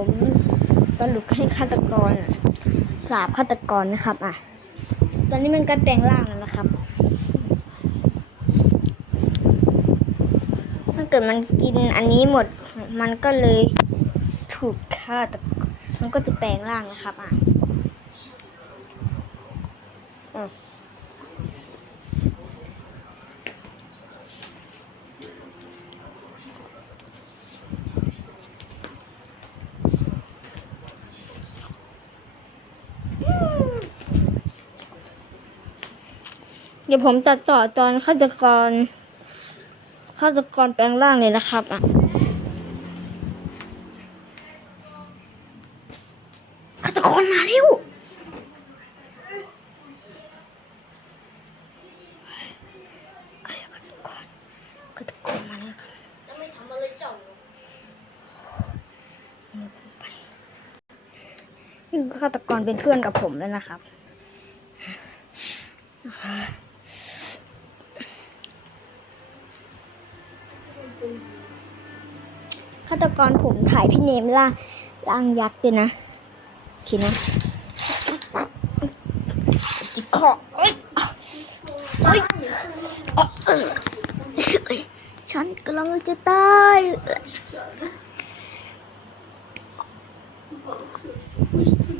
ผมสรุปให้ฆาตกรอะปราบฆาตกรนะครับ อะ ตอนนี้มันก็แปลงร่างแล้วนะครับ ถ้าเกิดมันกินอันนี้หมด มันก็เลยถูกฆาตมันก็จะแปลงร่างนะครับ อะอืม เดี๋ยวผมตัดต่อตอนฆาตกรฆาตกรแปลงร่างเลยนะครับอะฆาตกรมาเร็วฆาตกรฆาตกรมาแล้วครับแล้วไม่ทำอะไรเจ้านี่ฆาตกรเป็นเพื่อนกับผมแล้วนะครับ ฆาตกรผมถ่ายพี่เนมล่างล่างยักษ์ด้วยนะโอเคนะจิกคอเอ้ยเอ้ยเอ้ยเอ้ยฉันกำลังจะตาย